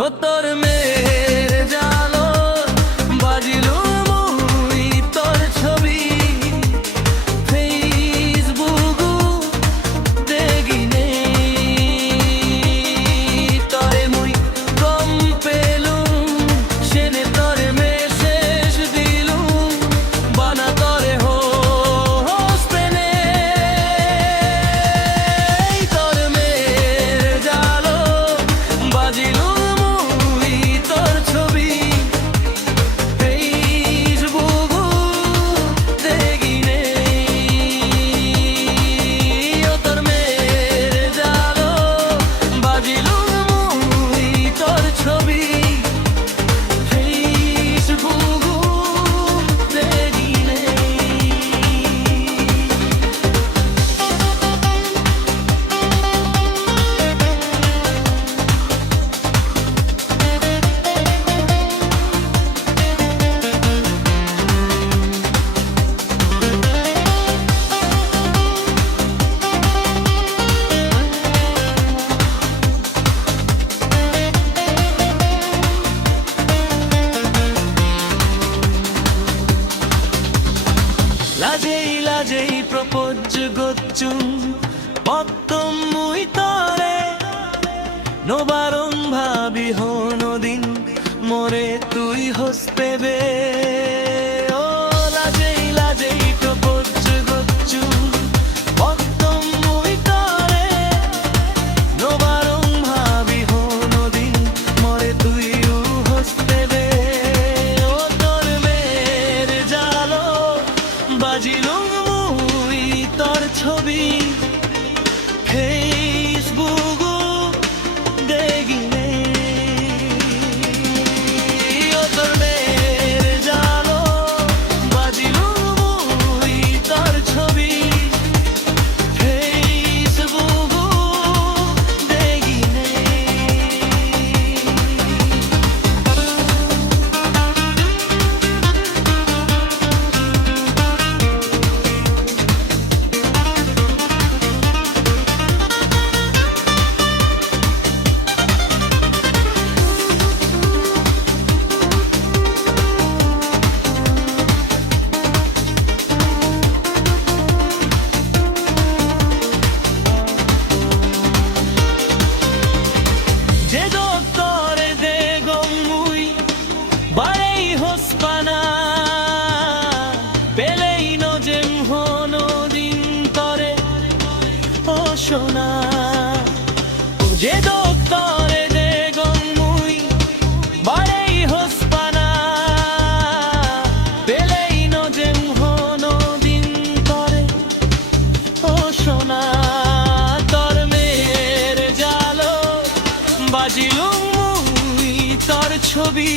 ও তোর মেয়ের জালো বাজিলু মুই তোর ছবি ফেসবুক দেখিনে তরে মুই কম পেলু সেনে তোরে মেসেজ দিলু বানা তোরে হোস্টেনে তোর মেয়ের জালো বাজিলু মুই তোর ছবি ফেসবুক দেখিনে ও তোর মেয়ের জালো বাজিলু মুই তোর ছবি ফেসবুক দেখিনে লাজেই প্রপোজ গচ্ছু পত্তম মুই তরে নবারং ভাবি হনদিন মোরে তুই হস্তেবে ও লাজেই প্রপোজ গচ্ছু পত্তম মুই তরে নবারং ভাবি হনদিন মোরে তুই হস্তেবে ও তোর মেয়ের জালো বাজিলু মুই তোর ছবি ফেসবুক দেখিনে ও তোর মেয়ের জালো বাজিলু মুই তোর ছবি ফেসবুক দেখিনে যে দপ্তরে দে গমুই বাড়েই হোসপানা পেলেই নজেম হনো দিন তরে ও সোনা যে দপ্তরে দে গমুই বাড়েই হোসপানা পেলেই নজেম হনো দিন তরে ও সোনা তোর মেয়ের জালো বাজিলু মুই তোর ছবি